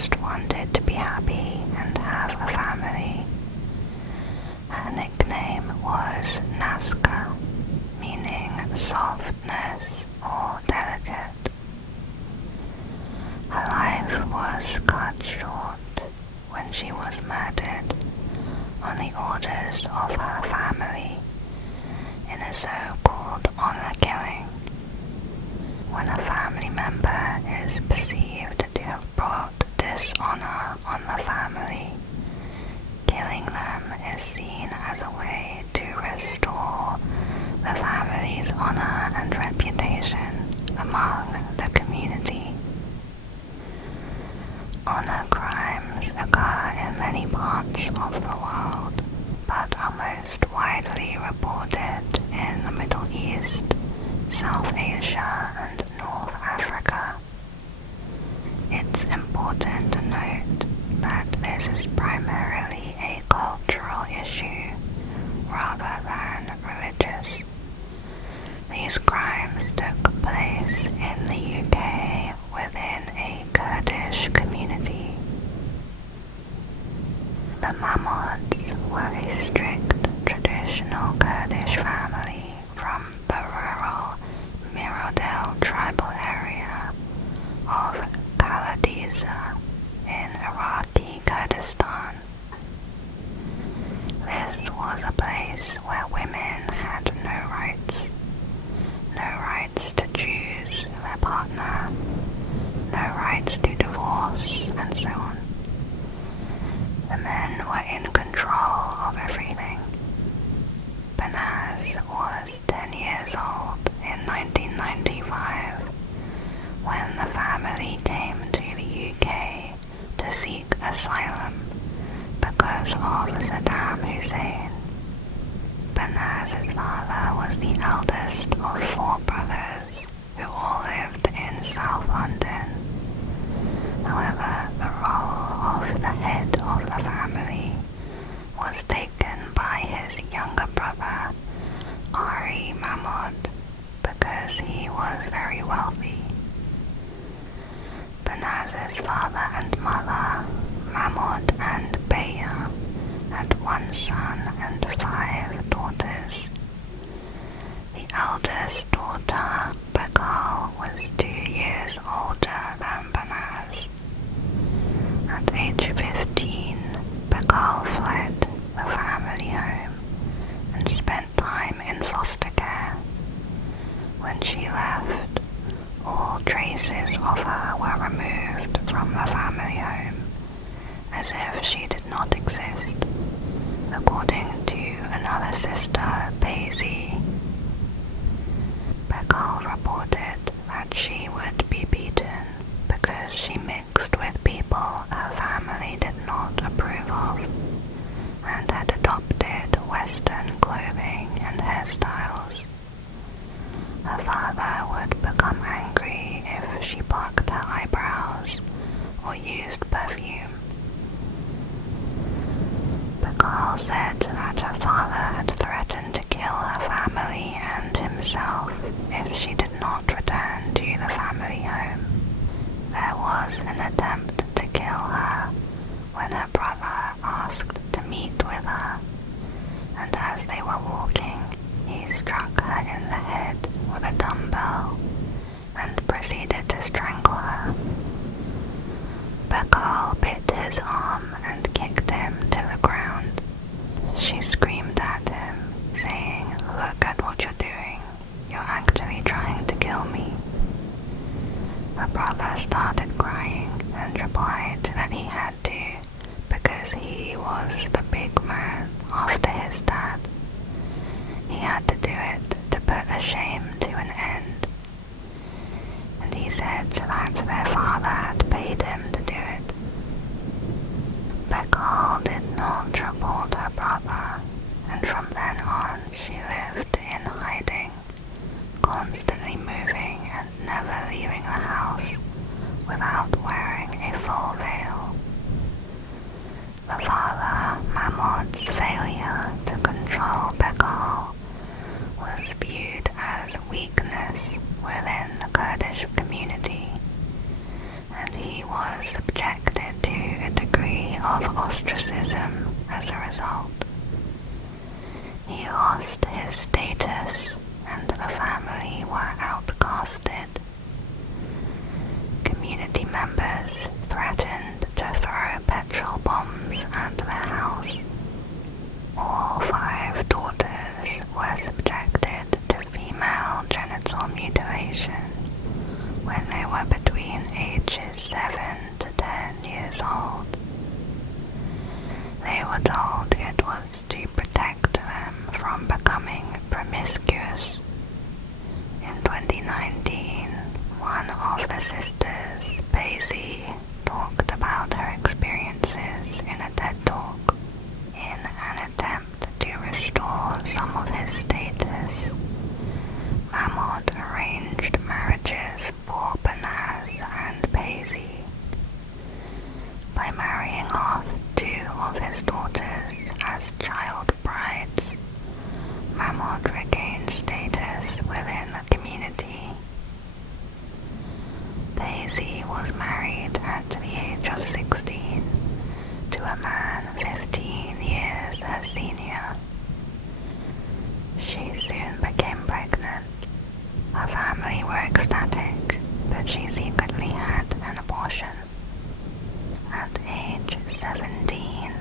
just wanted to be happy and have a family. Her nickname was Nazca, meaning softness or delicate. Her life was cut short when she was murdered on the orders of her family in a so-called honor killing. When a family member is perceived to have brought dishonor on the family, killing them is seen as a way to restore the family's honor and reputation among the community. Honor crimes occur in many parts of the world, but are most widely reported in the Middle East, South Asia, and North Africa. It's important to note that this is primarily a cultural issue rather than religious. These crimes took place in the UK within a Kurdish community. The Mahmods were a strict traditional Kurdish family from the rural Mirodale tribal area of Kaladiza in Iraqi Kurdistan. This was a place where women had no rights. No rights to choose their partner, no rights to divorce, and so on. The men were in control of everything. Banaz was 10 years old in 1995 when the family came to the UK to seek asylum because of Saddam Hussein. Banaz's father was the eldest of 4 brothers who all lived in South London. However, the role of the head of the family was taken by his younger brother, Banaz Mahmod, because he was very wealthy. Banaz's father and mother, Mahmod and Baya, had 1 son and 5 daughters. The eldest daughter, Bakal, was 2 years older than Banaz. At age 15, Bakal fled the family home and spent time in foster care. When she left, all traces of her were removed from the family home, as if she did not exist, according to another sister, Daisy. Bakal reported that she would be beaten because she mixed with people her family did not approve of and had adopted Western clothing and hairstyles. Her father would become angry if she plucked her eyebrows or used perfume. Bakal said that her father had threatened to kill her family and himself if she did not return to the family home. There was an attempt to kill her when her brother asked to meet with her, and as they were walking, he struck her in the head with a dumbbell and proceeded to strangle her. Bakal bit his arm and kicked him to the ground. She screamed at him, saying, "Look at what you're doing. You're actually trying to kill me." The brother started crying and replied that he had to because he was the big man after his dad. He had to do it to put the shame to an end. And he said that their father had paid him to do it. Bakal did not report her brother, and from then on she lived in hiding, constantly moving and never leaving the house without wearing a full veil. The father, Mahmod's failure to control Bakal was viewed as weakness within the Kurdish community, and he was subjected of ostracism as a result. He lost his status and the family were outcasted. Community members threatened to throw petrol bombs at their house. All 5 daughters were subjected to female genital mutilation when they were between ages 7 to 10 years old. They were told it was to protect them from becoming promiscuous. In 2019, one of the sisters, Paisley, talked about her experiences in a TED Talk. In an attempt to restore some of his status, Mahmod arranged marriages for Banaz and Paisley. By marrying off 2 of his daughters as child brides, Mahmod regained status within the community. Paisley was married at the age of 16 to a man 15 years her senior. She soon became pregnant. Her family were ecstatic that she secretly had an abortion. At age 17,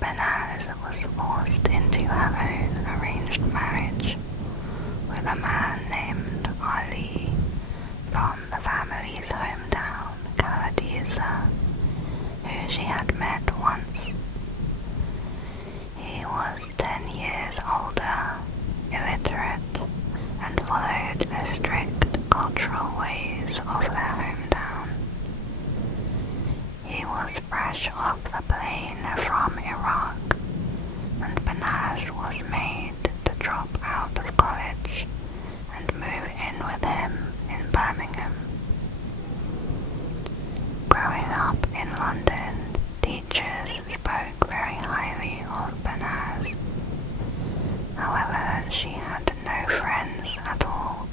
Banaz was forced into her own arranged marriage with a man named Ali from the family's hometown, Kaladisa, who she had met once. He was 10 years older, illiterate, and followed the strict cultural ways of their hometown. He was fresh off the plane from Iraq, and Banaz was made to drop out of college and move in with him in Birmingham. Growing up in London, teachers spoke very highly of Banaz. However, she had no friends at all,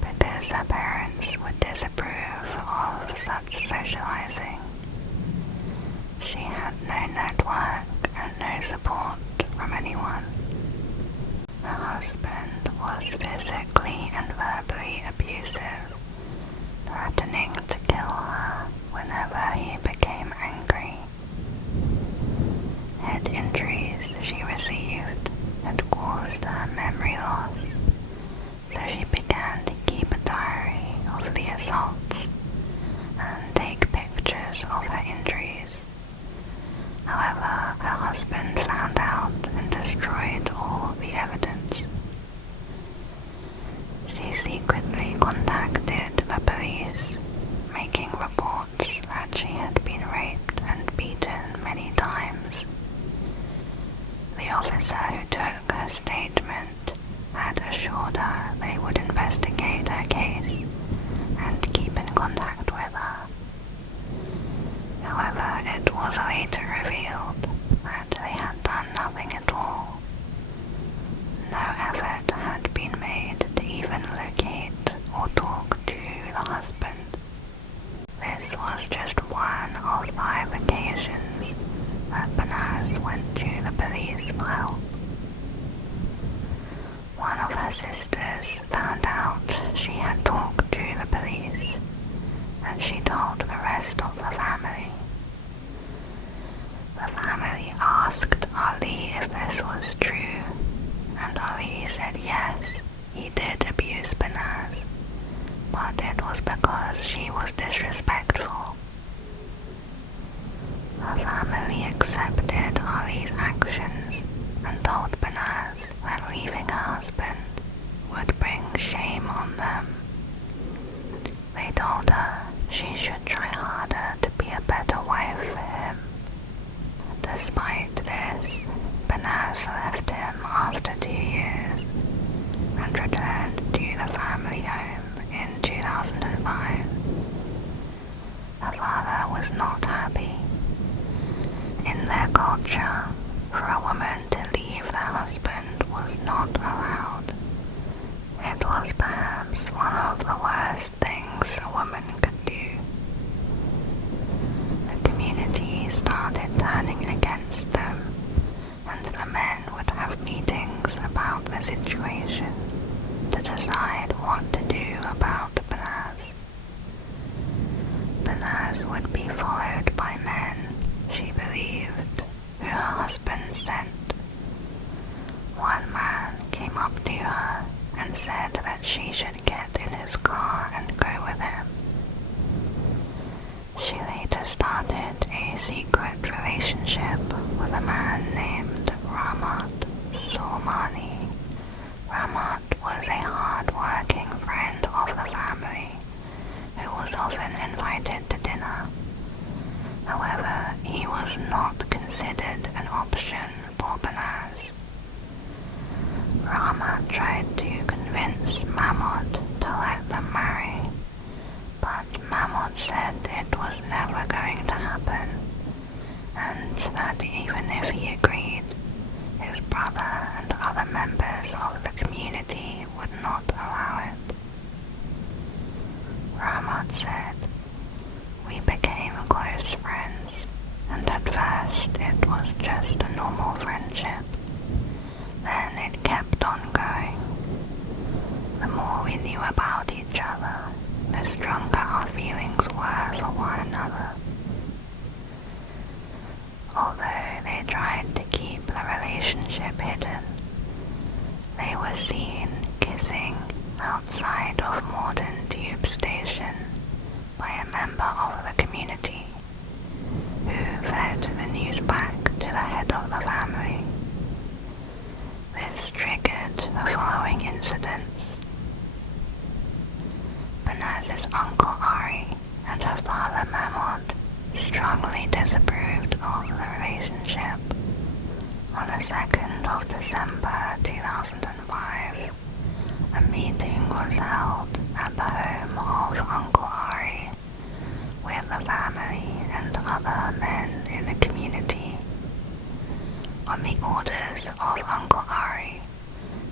because her parents would disapprove of such socializing. She had no network and no support from anyone. Her husband was physically and verbally abusive, threatening to kill her whenever he became angry. Head injuries she received had caused her memory loss, so she began to keep a diary of the assaults and take pictures of her injuries. However, her husband found out and destroyed all the evidence. She secretly contacted the police, making reports that she had been raped and beaten many times. The officer who took her statement had assured her they would investigate her case and keep in contact with her. However, it was later revealed that they had done nothing at all. No effort had been made to even locate or talk to the husband. This was just one of 5 occasions that Banaz went to the police for help. One of her sisters found out she had talked to the police, and she told the rest of the family. The family asked Ali if this was true, and Ali said yes, he did abuse Banaz, but it was because she was disrespectful. Her family accepted Ali's actions and told Banaz that leaving her husband would bring shame on them. They told her she should try harder to be a better wife for him. Despite this, Banaz left him after 2 years and returned to the family home in 2005. Her father was not happy. In their culture, for a woman to leave their husband was not allowed. It was perhaps one of the worst things a woman could do. The community started to thinks about the situation to decide what to do about Banaz. Banaz would be followed by men, she believed, who her husband sent. One man came up to her and said that she should get in his car and go with him. She later started a secret relationship with a man named Ramat Sulmani. Ramat was a hard-working friend of the family who was often invited to dinner. However, he was not considered an option for Banaz. Ramat tried to convince Mahmod to let them marry, but Mahmod said it was never going to happen, and that even if he agreed, his brother and other members of the community would not allow it. Ramat said, "We became close friends, and at first it was just a normal friendship. Then it kept on going. The more we knew about each other, the stronger our feelings were for one another." Although they tried to keep the relationship hidden, they were seen kissing outside of Morden Tube Station by a member of the community, who fed the news back to the head of the family. This triggered the following incidents. Banaz's uncle Ari and her father Mahmod strongly disapproved of the relationship. On the 2nd of December 2005, a meeting was held at the home of Uncle Ari with the family and other men in the community. On the orders of Uncle Ari,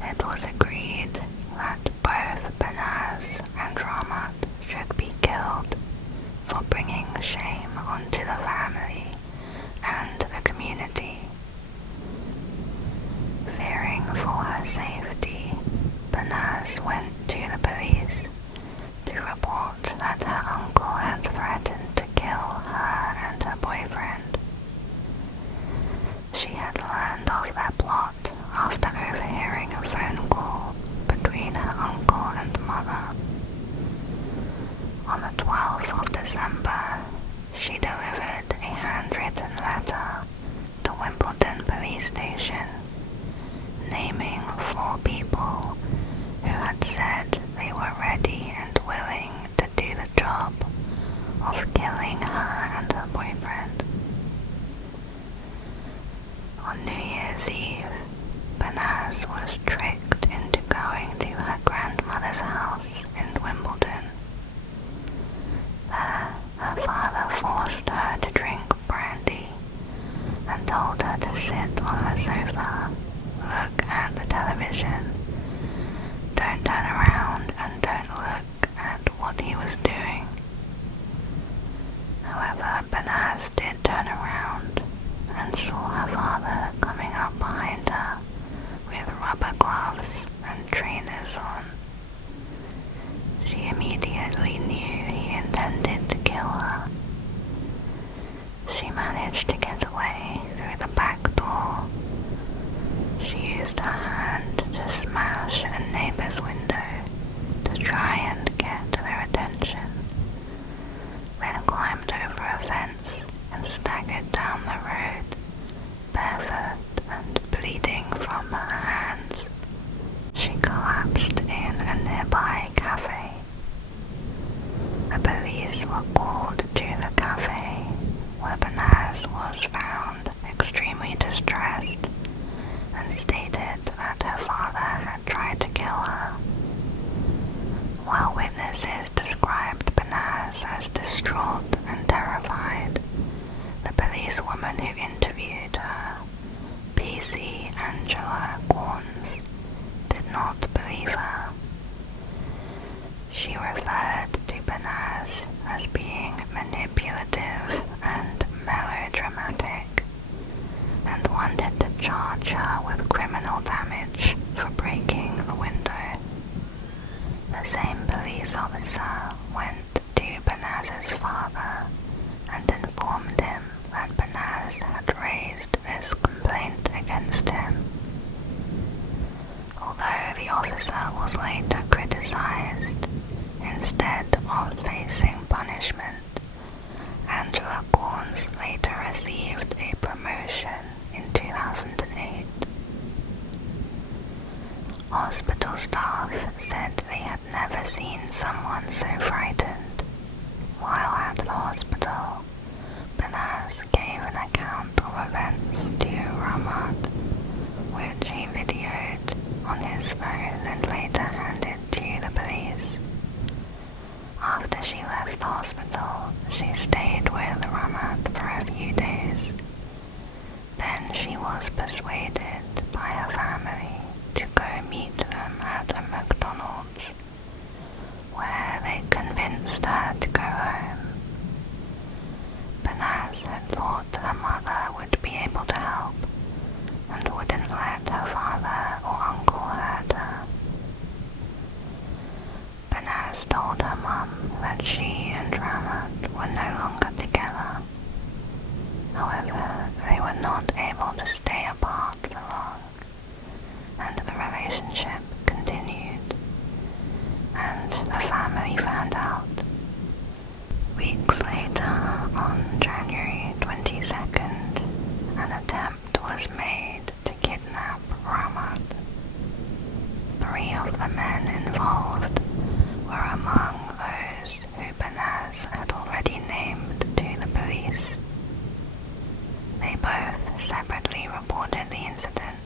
it was agreed that both Banaz and Ramat should be killed for bringing shame onto the family and the community. Fearing for her safety, Banaz went to the police to report that her uncle had threatened to kill her and her boyfriend. She had learned of their plot after overhearing a phone call between her uncle and mother. On the 12th of December, she delivered a handwritten letter to Wimbledon Police Station, naming 4 people who had said they were ready and willing to do the job of killing her and her boyfriend. On New Year's Eve, Banaz was tricked into going to her grandmother's house in Wimbledon. There, her father forced her to drink brandy and told her to sit on the sofa, look at the television, don't turn around and don't look at what he was doing. However, Banaz did turn around and saw her father coming up behind her with rubber gloves and trainers on. She immediately knew he intended to kill her. She managed to get away through the back door. She used her hand to smash a neighbor's window to try and get their attention, then climbed over a fence and staggered down the road, barefoot and bleeding from her hands. She collapsed in a nearby cafe. The police were called to the cafe, where Banaz was found extremely distressed and stated that her father had tried to kill her. While witnesses described Banaz as distraught and terrified, the policewoman who interviewed her, PC Angela Corns, did not believe her. She referred to Banaz as being manipulative and melodramatic, and wanted to charge her with criminal damage staff said they had never seen someone so frightened. While at the hospital, Banaz gave an account of events to Ramad, which he videoed on his phone and later handed to the police. After she left the hospital, she stayed with Ramad for a few days. Then she was persuaded by her family to go meet them at a McDonald's, where they convinced her to go home. Banaz had thought her mother would be able to help and wouldn't let her father or uncle hurt her. Banaz told her mum that she and Ramad were no longer together. However, they were not able to stay apart for long, and the relationship continued, and the family found out. Weeks later, on January 22nd, an attempt was made to kidnap Ramad. 3 of the men involved were among those who Banaz had already named to the police. They both separately reported the incident,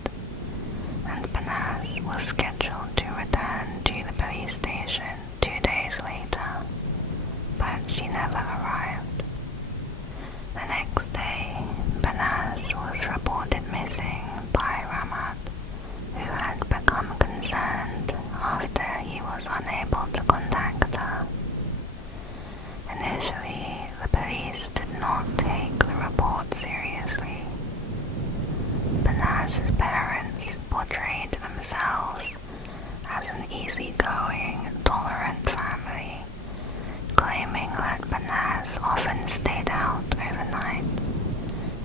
and Banaz was scheduled to return to the police station 2 days later, but she never arrived. The next day, Banaz was reported missing by Ramad, who had become concerned after he was unable to contact her. Initially, the police did not take the report seriously. Banaz's parents portrayed themselves as an easygoing, tolerant family, claiming that Banaz often stayed out overnight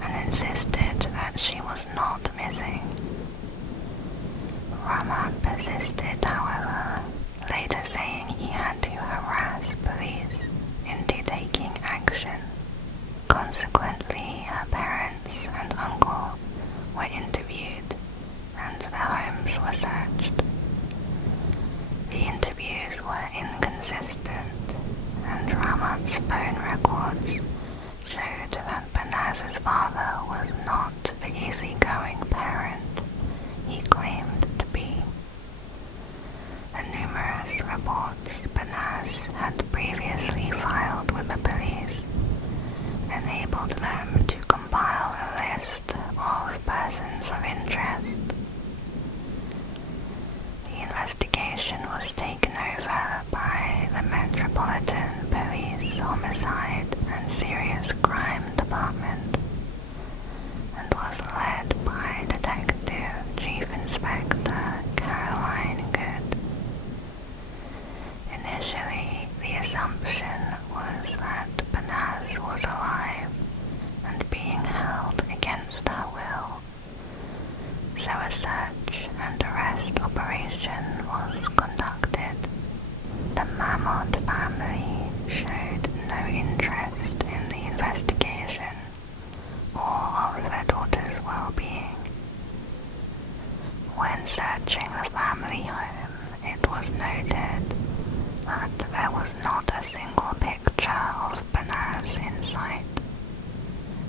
and insisted that she was not missing. Ramad persisted, however, later saying he had to harass police into taking action. Consequently, her parents and uncle were interviewed and their homes were searched. The interviews were inconsistent, and Ramad's phone records showed that Banaz's father was not the easygoing parent he claimed to be. The numerous reports Banaz had previously filed with the police enabled them to compile a list of persons of interest. The investigation was taken over by the Metropolitan Police Homicide and Serious Crime Department and was led by Detective Chief Inspector Caroline Good. Initially, the assumption was that Banaz was alive and being held against her will, so a search and arrest operation was conducted. The Mahmod family showed no interest in the investigation or of their daughter's well-being. When searching the family home, it was noted that there was not a single picture of Banaz in sight,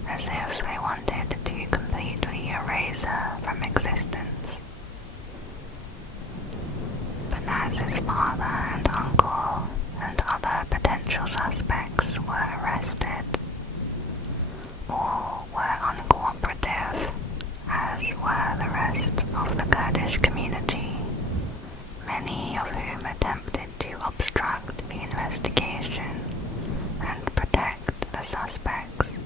as if they wanted to completely erase her from existence. Banaz's father and uncle and other potential suspects were arrested. All were uncooperative, as were the rest of the Kurdish community, many of whom attempted to obstruct the investigation and protect the suspects.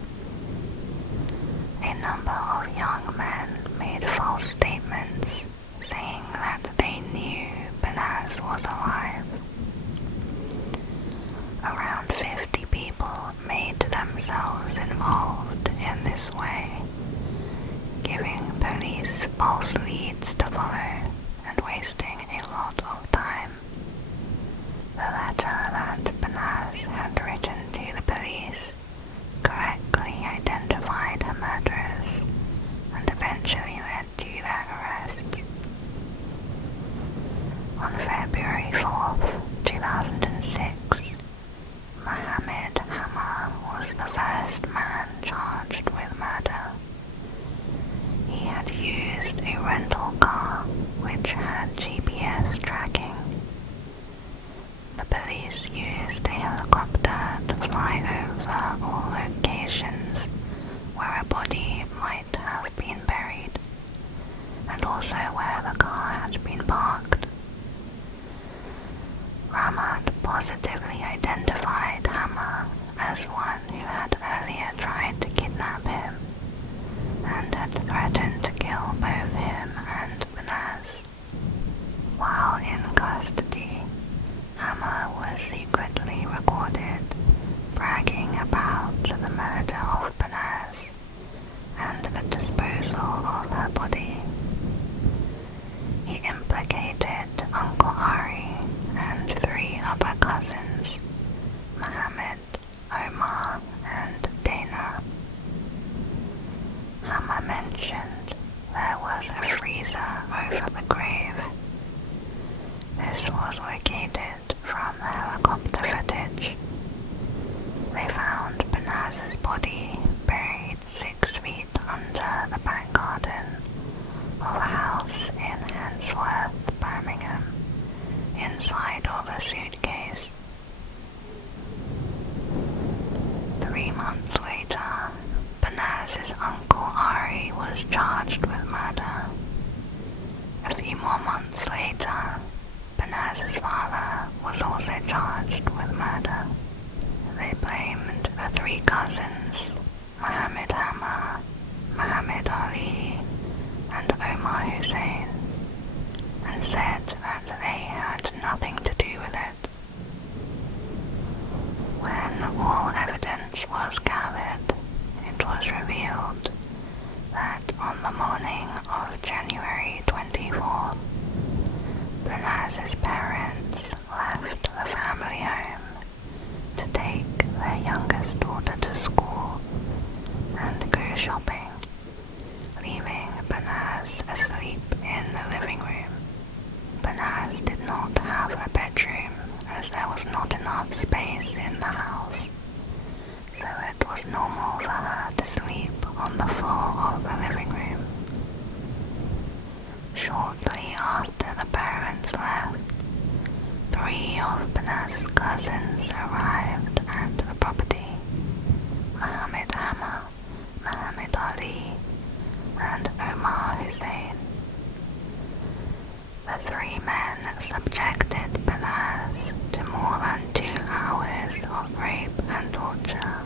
A number of young men made false statements saying that they knew Banaz was alive. Around 50 people made themselves involved in this way, giving police false leads to follow and wasting a lot of time. The letter that Banaz had written to the police correctly identified her murderers and eventually led to their arrests. On mentioned, there was a freezer over the grave. This was located from the helicopter footage. They found Banaz's body buried 6 feet under the back garden of a house in Handsworth, Birmingham, inside of a suitcase. 3 months later, Banaz's uncle Ari was charged with murder. A few more months later, Banaz's father was also charged with murder. They blamed the 3 cousins, Muhammad Hamma, Muhammad Ali, and Omar Hussein, and said that they had nothing to do with it. When all evidence was gathered, it was revealed that on the morning of January 24th, Banaz's parents left the family home to take their youngest daughter to school and go shopping, leaving Banaz asleep in the living room. Banaz did not have a bedroom as there was not enough space in the house, so it was normal for her to sleep on the floor of the living room. Shortly after the parents left, 3 of Banaz's cousins arrived at the property: Muhammad Hamma, Muhammad Ali, and Omar Hussein. The 3 men subjected Banaz to more than 2 hours of rape and torture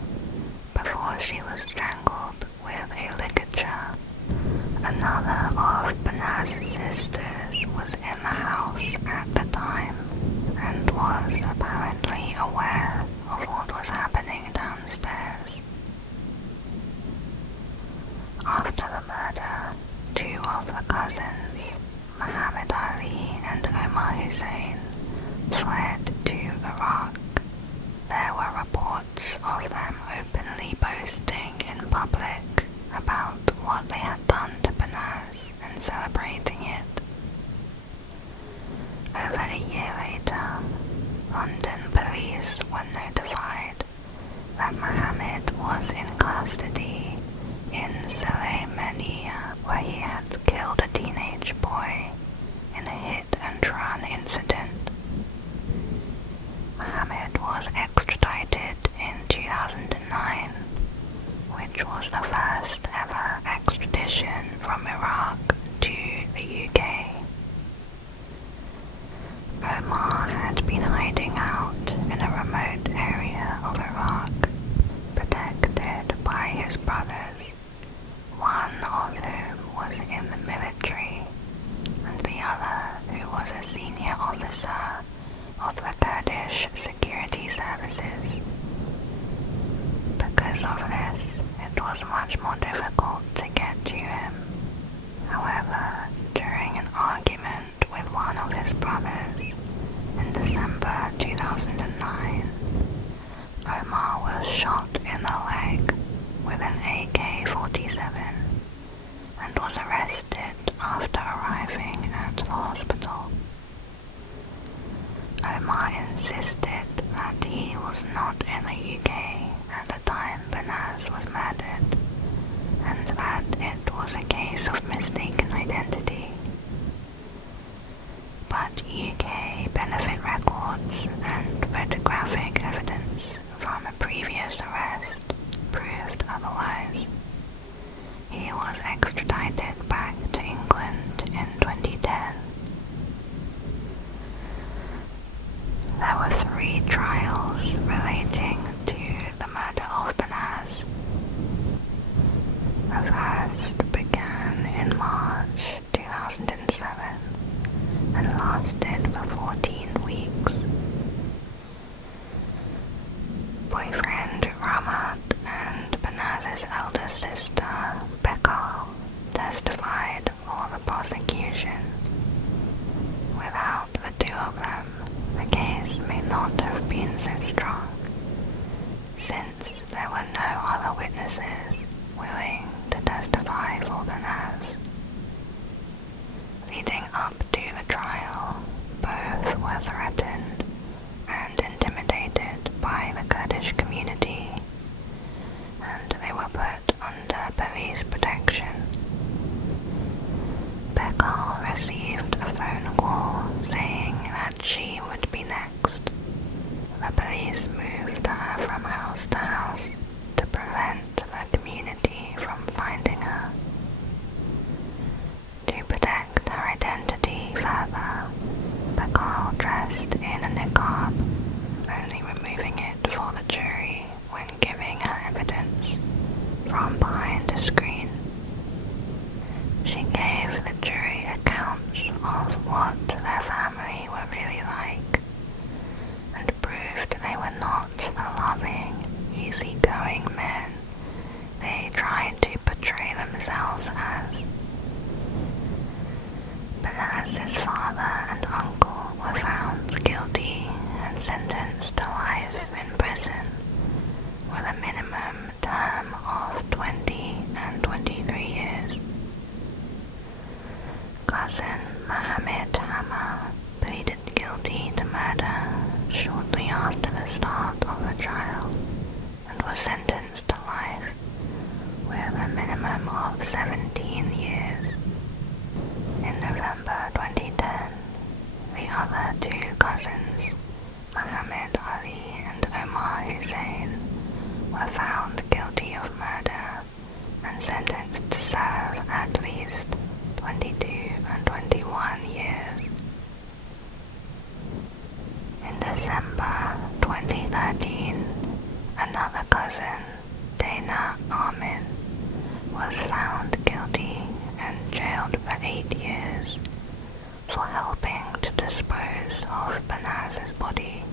before she was strangled with a ligature. Another of Banaz's sisters was in the house at the time and was apparently aware of what was happening downstairs. After the murder, 2 of the cousins, Muhammad Ali and Omar Hussein, fled to Iraq. There were reports of them openly boasting in public about what they had done to Banaz and celebrating it. Over a year later, London police were notified that Mohammed was in custody in Sulaymaniyah, where he had killed a teenage boy in a hit-and-run incident. Mohammed was extradited in 2009, which was the first ever extradition from Iraq to the UK. Omar had been hiding out in a remote area of Iraq, protected by his brothers, one of whom was in the military, and the other who was a senior officer of the Kurdish security services. Because of this, it was much more difficult to get to him. However, during an argument with one of his brothers in December 2009, Omar was shot in the leg with an AK-47 and was arrested after arriving at the hospital. Omar insisted that he was not in the UK at the time Banaz was murdered, and that it was a case of mistaken identity. But UK benefit records and photographic evidence from a previous arrest proved otherwise. He was extradited back to England in 2010. There were 3 trials relating to the murder of Banaz. The first began in March 2007 and lasted for 14 weeks. Boyfriend Ramat and Banaz's elder sister, Bekal, testified for the prosecution. Without the 2 of them, the case may not have been so strong, since there were no other witnesses willing to testify for Banaz. Banaz's father and uncle were found guilty and sentenced to life in prison with a minimum term of 20 and 23 years. Cousin Mohammed Hammer pleaded guilty to murder shortly after the start of the trial and was sentenced to life with a minimum of 17 years. In November 2010, the other two cousins, Muhammad Ali and Omar Hussein, were found guilty of murder and sentenced to serve at least 22 and 21 years. In December 2013, another cousin, Dana Armin, was found guilty and jailed for 8 years for helping to dispose of Banaz's body.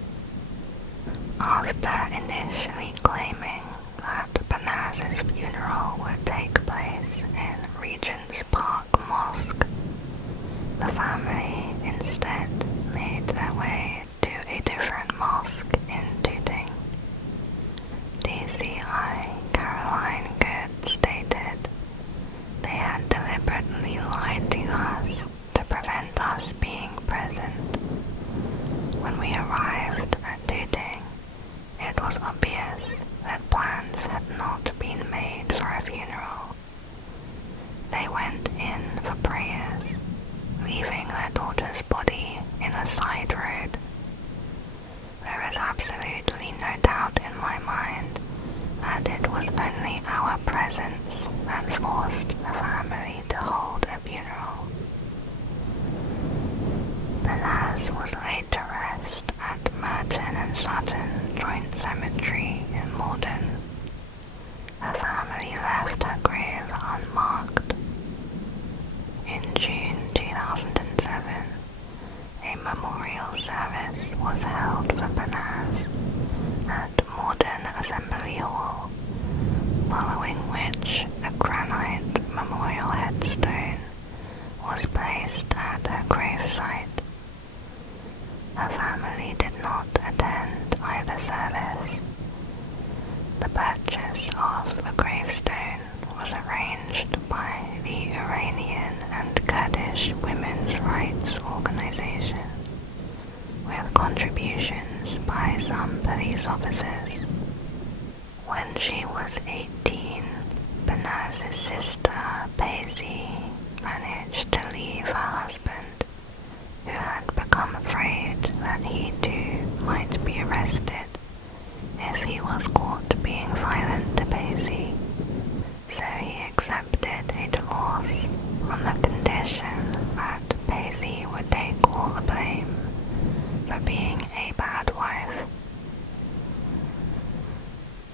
After initially claiming that Banaz's funeral would take place in Regent's Park Mosque, the family instead made their way to a different mosque in Tooting. DCI Caroline Good stated, "They had deliberately lied to us to prevent us being present. When we arrived at Tooting, it was obvious that plans had not been made for a funeral. They went in for prayers, leaving their daughter's body in a side road. There is absolutely no doubt in my mind that it was only our presence that forced the family to hold a funeral." Banaz was laid to rest at Merton and Sutton Joint Cemetery in Morden. Her family left her grave unmarked. In June 2007, a memorial service was held for Banaz at Morden Assembly Hall, following which a granite memorial headstone was placed at her gravesite. Her family did not attend either service. The purchase of the gravestone was arranged by the Iranian and Kurdish women's rights organization, with contributions by some police officers. When she was 18, Banaz's sister, Paisy, managed to leave her husband, who had become afraid that he too might be arrested if he was caught being violent to Paisy. So he accepted a divorce on the condition that Paisy would take all the blame for being a bad wife.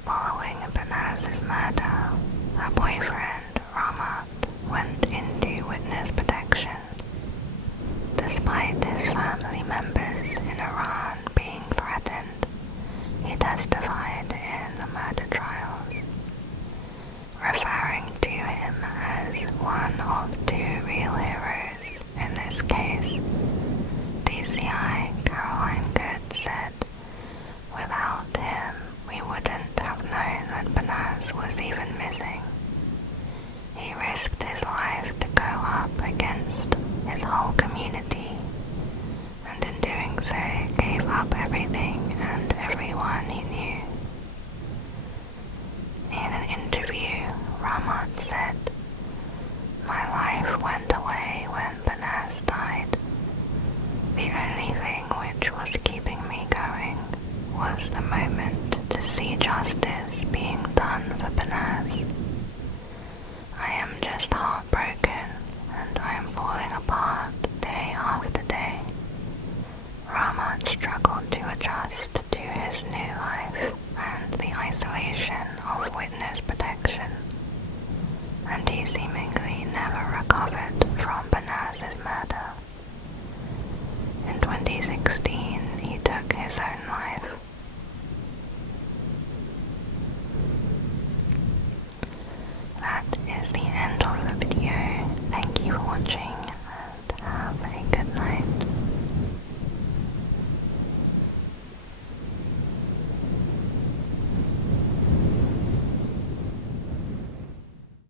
Following Banaz's murder, her boyfriend, Ramat, went into witness protection. Despite his family members in Iran being threatened, he testified in the murder trials, referring to him as one of two real heroes in this case. DCI Caroline Good said, "Without him, we wouldn't have known that Banaz was even missing. He risked his life to go up against his whole community, and in doing so gave up everything and everyone he knew." In an interview, Ramat said, "My life went away when Banaz died. The only thing which was keeping me going was the moment to see justice being done for Banaz.